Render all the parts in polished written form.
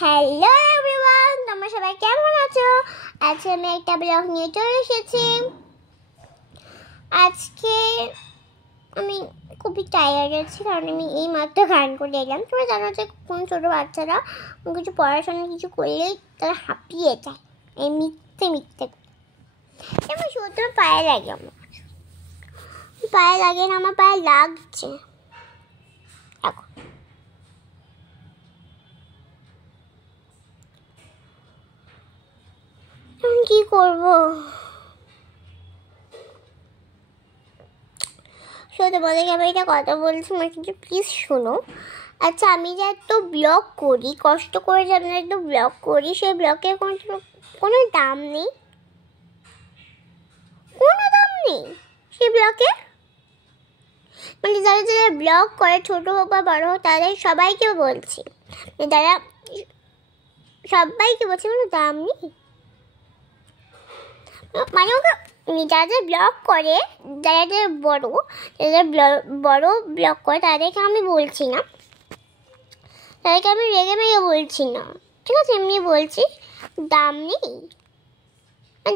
Hello everyone, তোমরা সবাই কেমন আছো? আজকে আমি একটা ব্লগ নিয়ে চলে এসেছি। আজকে আমি খুবই টায়ার্ড আছি, কারণ আমি এই মাত্র গান করে এলাম। তোমরা জানো যে কোন ছোটো বাচ্চারা কিছু পড়াশোনা কিছু করলেই তারা হাঁপিয়ে যায়, এই মিথ্যে মিথ্যে। এবার সত্যি পায়ে লাগে, আমার পায়ে লাগে না, আমার পায়ে লাগছে। এখন কি করবো? তোমাদেরকে আমি একটা কথা বলছি, আমার কিন্তু প্লিজ শোনো। আচ্ছা, আমি যে এত ব্লগ করি, কষ্ট করে যে আমি একটু ব্লগ করি, সেই ব্লগের কোনো দাম নেই, কোনো দাম নেই সেই ব্লগে। মানে যারা যারা ব্লগ করে, ছোটো হোক বা বড়ো হোক, তাদের সবাইকে বলছি, যারা সবাইকে বলছি কোনো দাম নেই। মানে যারা ব্লগ করে, যারা বড় বড় ব্লগ করে, তাদেরকে আমি বলছি না, তাদেরকে আমি রেগে মেগে বলছি না, ঠিক আছে? এমনি বলছি, দাম নেই।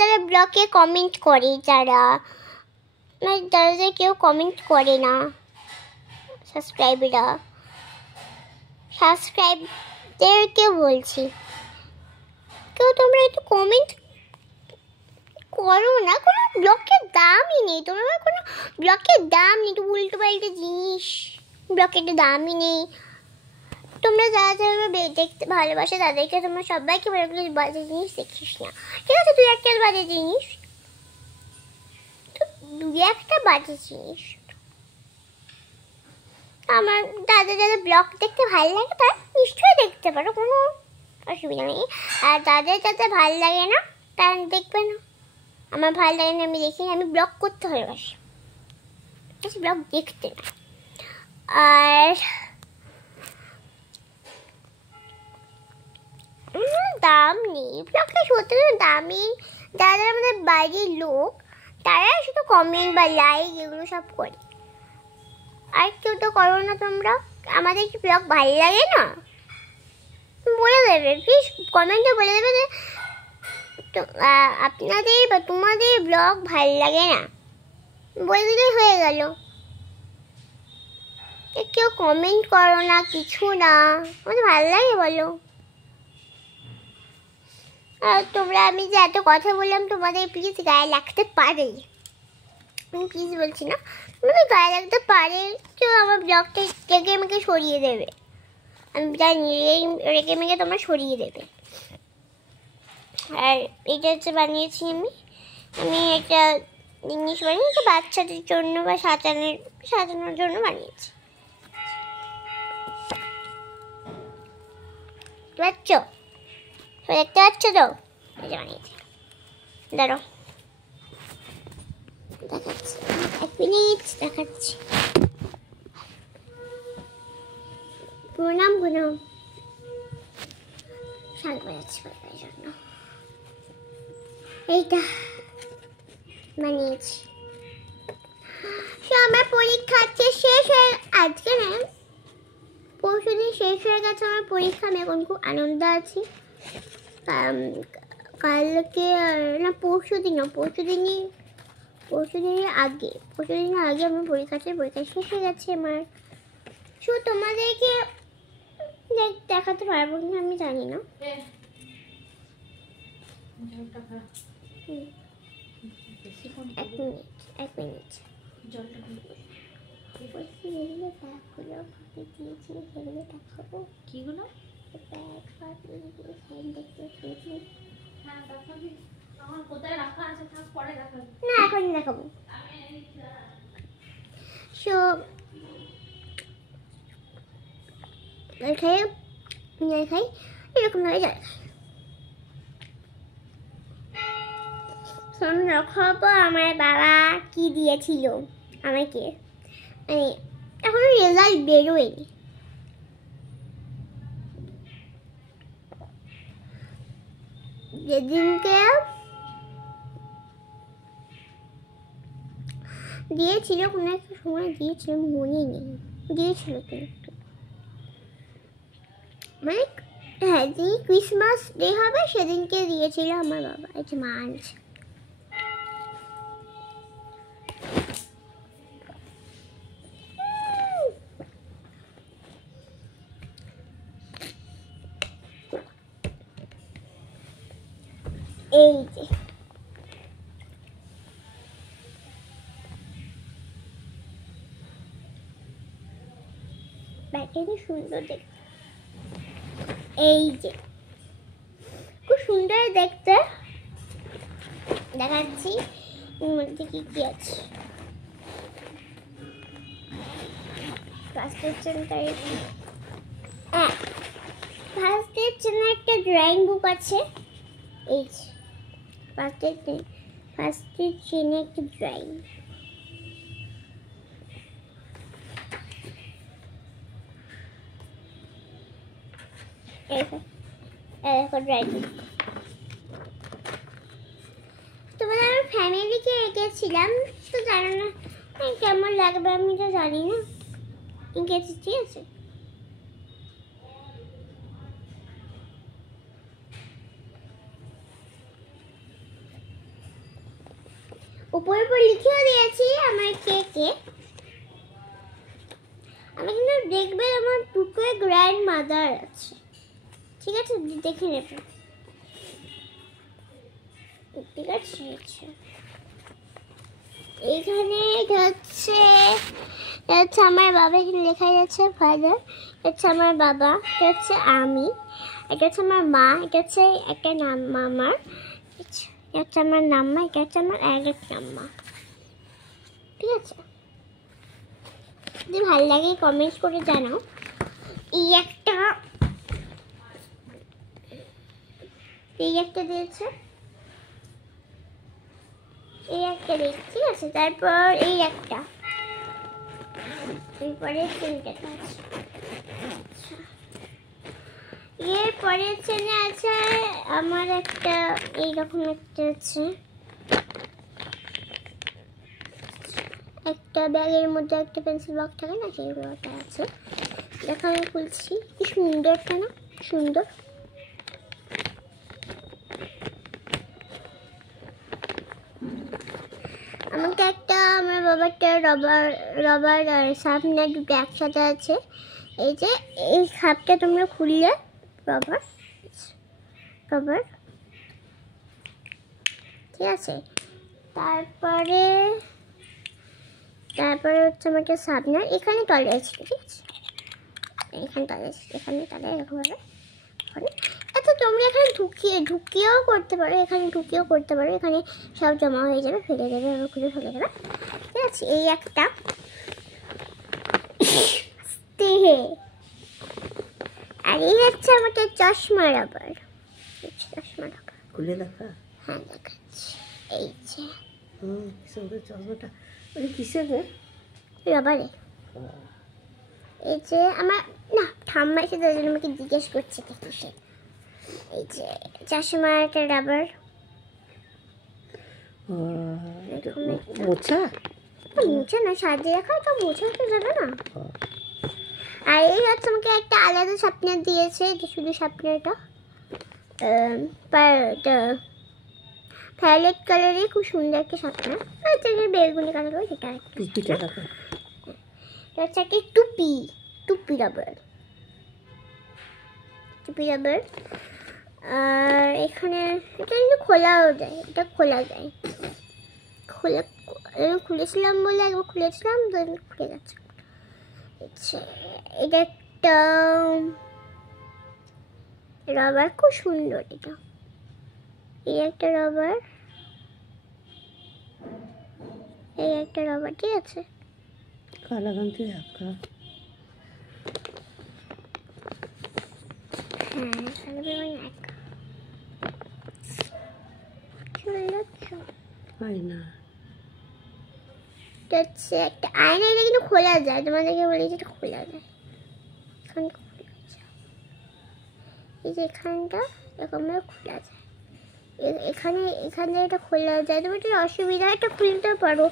যারা ব্লগে কমেন্ট করে, যারা কেউ কমেন্ট করে না, সাবস্ক্রাইবদেরকে বলছি, কেউ তোমরা একটু কমেন্ট করো না। কোনো ব্লগের দামই নেই, তোমার কোনো ব্লগের দাম নেই, উল্টো পাল্টে জিনিস ব্লগের দামই নেই। তোমরা যারা যারা দেখতে ভালোবাসে, তাদেরকে তোমরা সবাইকে বলো, বাজে জিনিস দেখিস না, ঠিক আছে? তুই একটা বাজে জিনিস, দুই একটা বাজে জিনিস। আমার যাদের যাদের ব্লগ দেখতে ভালো লাগে, তারা নিশ্চয়ই দেখতে পারো, কোনো অসুবিধা নেই। আর যাদের যাদের ভালো লাগে না, তারা দেখবে না। আমার ভালো লাগে না, আমি দেখি না, আমি ব্লগ করতে ভালোবাসি, ব্লগ দেখতে না। আর দাম নেই ব্লগে, সত্যি দামি। যারা আমাদের বাড়ির লোক, তারা শুধু কমেন্ট বা লাইক এগুলো সব করে, আর কেউ তো করো না তোমরা। আমাদের কি ব্লগ ভালো লাগে না? বলে দেবে প্লিজ, কমেন্টে বলে দেবে যে আপনাদের বা তোমাদের ব্লগ ভালো লাগে না, বলে দিলেই হয়ে গেল। কেউ কমেন্ট করো না, কিছু না, আমাদের ভালো লাগে বলো। আর তোমরা, আমি যে এত কথা বললাম, তোমাদের প্লিজ গায়ে লাগতে পারে, আমি প্লিজ বলছি না, তোমাদের গায়ে লাগতে পারে, কেউ আমার ব্লগটা রেগে মেগে সরিয়ে দেবে, আমি জানি রেগে মেগে তোমরা সরিয়ে দেবে। আর এটা হচ্ছে বানিয়েছি আমি একটা জিনিস বানিয়েছি বাচ্চাদের জন্য বা সাজানোর জন্য বানিয়েছি। দেখতে পাচ্ছ তো? এটা বানিয়েছি, দাঁড়ো দেখাচ্ছি, 1 মিনিট দেখাচ্ছি। প্রণাম শান্ত বাজাচ্ছি এই জন্য এইটা বানিয়েছি। আমার পরীক্ষা শেষ হয়ে, আজকে না পরশুদিন শেষ হয়ে গেছে আমার পরীক্ষা। আমি এখন খুব আনন্দ আছি। কালকে না পরশুদিনের আগে আমার পরীক্ষা শেষ হয়ে গেছে আমার। তোমাদেরকে দেখাতে পারবো কিনা আমি জানি না। এক মিনিট কিগুলো না, এখন দেখাবো। খাই এরকম ভাবে জল খাবো। আমার বাবা কি দিয়েছিল আমাকে, মানে এখনো রেজাল্ট বেরোয়নি, যেদিনকে দিয়েছিল, কোনো একটা সময় দিয়েছিল, মনে নেই, দিয়েছিল কিন্তু মানে হ্যাঁ, যেদিন ক্রিসমাস ডে হবে সেদিনকে দিয়েছিল আমার বাবা। এই যে মা আনছে। এই যে ব্যাগটা সুন্দর দেখতে, এই যে খুব সুন্দর দেখতে। দেখাচ্ছি এর মধ্যে কি কি আছে। ফার্স্টের জন্য একটা ড্রয়িং বুক আছে। এই যে ফার্স্টের জন্য একটা ড্রয়িং। দেখো ড্রয়িং বুক। তোমাদের আমার ফ্যামিলিকে এঁকেছিলাম, তো জানো না কেমন লাগবে, আমি তো জানি না এঁকেছি। ঠিক আছে, উপর লিখেও দিয়েছি আমার কেকে। আমি কিন্তু দেখবে আমার দুটো গ্র্যান্ড মাদার আছে। ঠিক আছে, দেখে নেবে। ঠিক আছে, এইখানে হচ্ছে আমার বাবা, এখানে লেখা যাচ্ছে ফাদার। হচ্ছে আমার বাবা, এটা হচ্ছে আমি, এটা হচ্ছে আমার মা, এটা হচ্ছে একটা নাম মামার, এটা হচ্ছে আমার নাম্মা, এটা হচ্ছে আমার এক নাম্মা। ঠিক আছে, যদি ভালো লাগে কমেন্ট করে জানাও। এই একটা দিয়েছে, এই একটা দিয়েছে। ঠিক আছে, তারপর এই একটা, এরপরে তিনটে আছে। এরপরে চেনে আছে আমার একটা এইরকম একটা আছে, একটা ব্যাগের মধ্যে একটা পেন্সিল বক্স থাকে না, সেইগুলোটা আছে। দেখো আমি খুলছি, কি সুন্দরটা না, সুন্দর। আমাকে একটা আমার বাবারটা রবার আর সামনে দুটো একসাথে আছে। এই যে এই খাপটা তোমরা খুললে রবার, ঠিক আছে। তারপরে হচ্ছে আমাকে সামনে এখানে তলে আছে। ঠিক আছে, এখানে তলে আছে, এখানে তলে এরকম হবে। আচ্ছা, তোমরা এখানে ঢুকিয়েও করতে পারো, এখানে ঢুকিয়েও করতে পারো, এখানে সব জমা হয়ে যাবে, ফেলে দেবে, আবার খুলে ফেলে দেবে। ঠিক আছে, এই একটা। আর এই হচ্ছে আমাকে চশমা রাবার, খুলে দেখা। হ্যাঁ, দেখাচ্ছি। এই যে চশমাটা কিসের রাবারে। এই যে আমার না ঠাম্মা এসে তার জন্য আমাকে জিজ্ঞেস করছে কিসে। এই যে চশমা, একটা রাবার, মোছা না, সাজিয়ে রাখা, তো মোছা তো যাবে না। আর এই হচ্ছে আমাকে একটা আলাদা শার্পনার দিয়েছে, এটা শুধু শার্পনারটা ভায়োলেট কালারের, খুব সুন্দর একটা শার্পনার। বেগুনি কালার হয়, সেটা হচ্ছে একটা টুপি রাবার। আর এখানে এটা কিন্তু খোলাও যায়, এটা খোলা যায়, খুলেছিলাম বলে একবার খুলেছিলাম, তো খুলে যাচ্ছে। আচ্ছা, এটা একটা রাবার, খুব সুন্দর। এটা এই একটা রাবার, ঠিক আছে। কালাকান্তি আঁকা, আয়না, একটা আয়না। এটা কিন্তু খোলা যায়, তোমাদেরকে বলেছি এটা খোলা যায়। এই যে এখানটা এরকম খোলা যায়, এখানে এটা খোলা যায়। তুমি একটু অসুবিধা, এটা খুলতে পারো।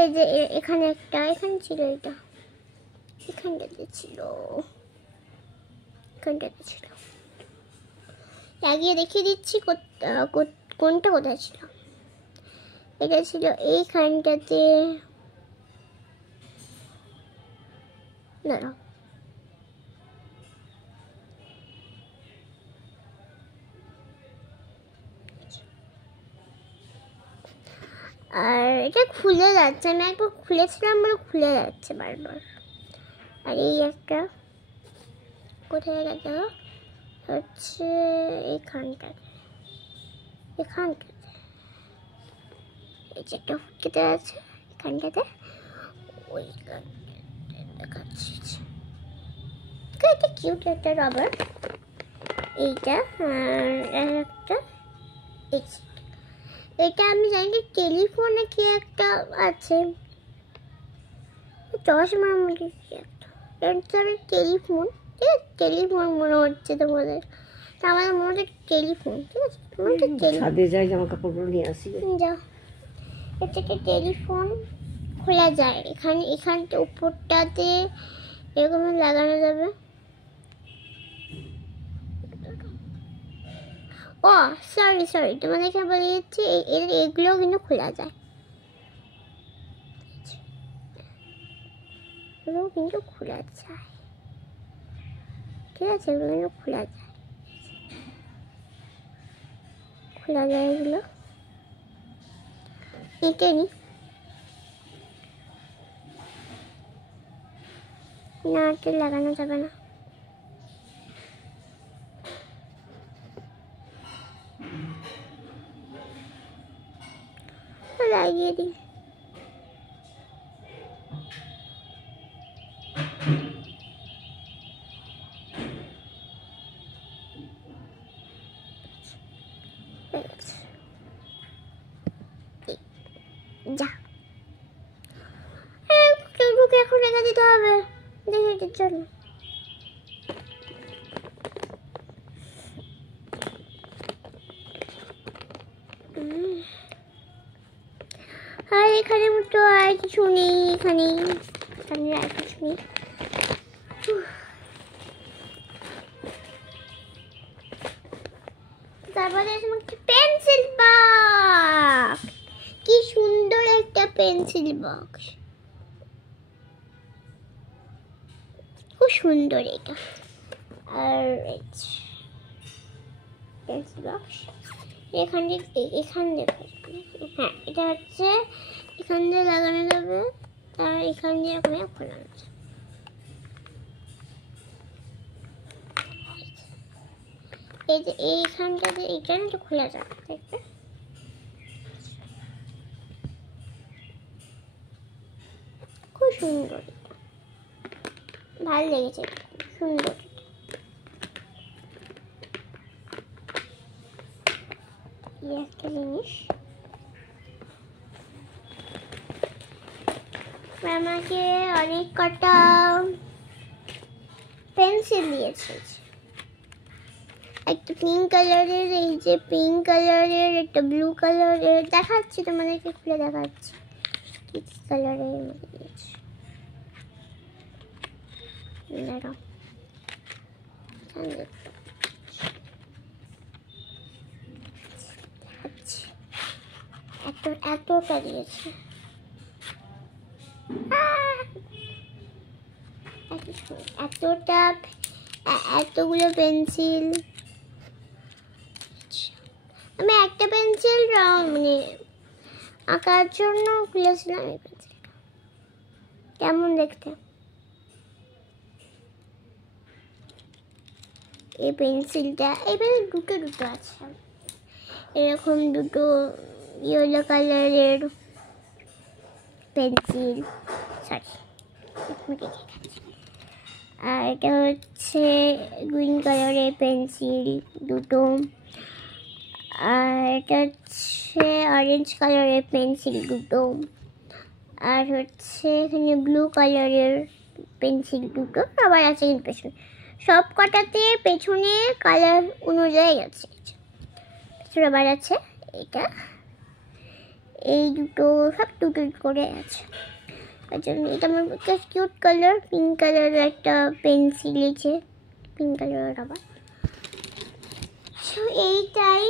এই যে এখানে একটা, এখানে ছিল, এটা এখানটাতে ছিল। লাগিয়ে দেখিয়ে দিচ্ছি কোনটা কোথায় ছিল। এটা ছিল এইখানটাতে, দাঁড়াও, আর এটা খুলে যাচ্ছে, আমি একবার খুলেছিলাম বলে খুলে যাচ্ছে বারবার। আর এই একটা কোথায় গেছে হচ্ছে এইখানটাতে, এই যে একটা ফুটকেতে আছে এখানটাতে, ওই দেখাচ্ছি। এটা কিউট একটা রবার, এইটা আর একটা, এটা আমি জানি টেলিফোনে কি একটা আছে, চশমার মধ্যে কি একটা, এটা টেলিফোন, ঠিক আছে, টেলিফোন মনে হচ্ছে তোমাদের, তা আমাদের মনে হচ্ছে টেলিফোন, ঠিক আছে, ছাদে যাই জামা কাপড়গুলো নিয়ে আসি। যাও, এটাকে টেলিফোন খোলা যায়, এখানটা উপরটাতে এরকম লাগানো যাবে। ও সরি তোমাদেরকে বলে দিচ্ছি, এগুলোও কিন্তু খোলা যায়, এগুলো কিন্তু খোলা যায়, ঠিক আছে, এগুলো কিন্তু খোলা যায় এগুলো। এটা নি না, এটা লাগানো যাবে না, লাগিয়ে দিই। যা ঢুকে এখন রেখে দিতে হবে, দেখে এটার জন্য। আর এখানে মতো আর কিছু নেই, এখানে আর কিছু নেই। তারপরে একটা পেন্সিল বক্স, কি সুন্দর একটা পেন্সিল বক্স, খুব সুন্দর এটা। আর পেন্সিল বক্স এখান দেখো, হ্যাঁ এটা হচ্ছে এখান দিয়ে লাগানো যাবে, আর এখান দিয়ে এরকম খোলা যাবে। এই যে এইখানটাতে এইটা না খোলা যাবে, দেখবে খুব সুন্দর, ভালো লেগেছে, সুন্দর। একটা জিনিস আমাকে অনেক কটা পেন্সিল দিয়েছে, একটা পিঙ্ক কালারের, এই যে পিঙ্ক কালারের, একটা ব্লু কালারের, দেখাচ্ছি তোমাদেরকে, খুলে দেখাচ্ছি কি কালারের মধ্যে দিয়েছে। দাঁড়াও, এতটা দিয়েছে, এতগুলো পেন্সিল। আমি একটা পেন্সিল মানে আঁকার জন্য খুলেছিলাম, এই পেন্সিলটা কেমন দেখতে, এই পেন্সিলটা এবারে দুটো আছে, এরকম দুটো ইয়েলো কালারের পেন্সিল, আর এটা হচ্ছে গ্রিন কালারের পেন্সিল দুটো, আর এটা হচ্ছে অরেঞ্জ কালারের পেন্সিল দুটো, আর হচ্ছে এখানে ব্লু কালারের পেন্সিল দুটো, আবার আছে কিন্তু পেছনে, সব কটাতে পেছনে কালার অনুযায়ী আছে, পেছনে আবার আছে এটা, এই দুটো সব দুটো করে আছে। এটা আমার কিউট কালার, পিঙ্ক কালারের একটা পেন্সিল আছে, পিঙ্ক কালারের আবার আচ্ছা এইটাই,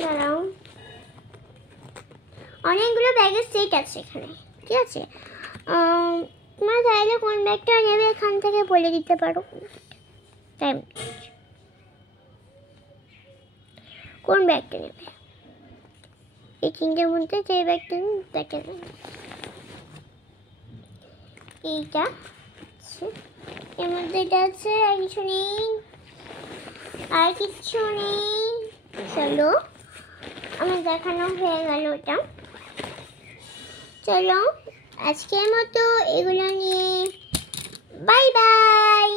দাঁড়াও, অনেকগুলো ব্যাগের সেট আছে এখানে, ঠিক আছে। তোমরা চাইলে কোন ব্যাগটা নেবে এখান থেকে বলে দিতে পারো। টাইম, কোন ব্যাগটা নেবে এই তিনটের মধ্যে যে ব্যাগটা দেখে এইটা আছে, এর মধ্যে এটা আছে, আর কিছু নেই, আর কিছু নেই। চলো আমার দেখানো হয়ে গেল ওটা। চলো আজকের মতো এগুলো নিয়ে বাই বাই।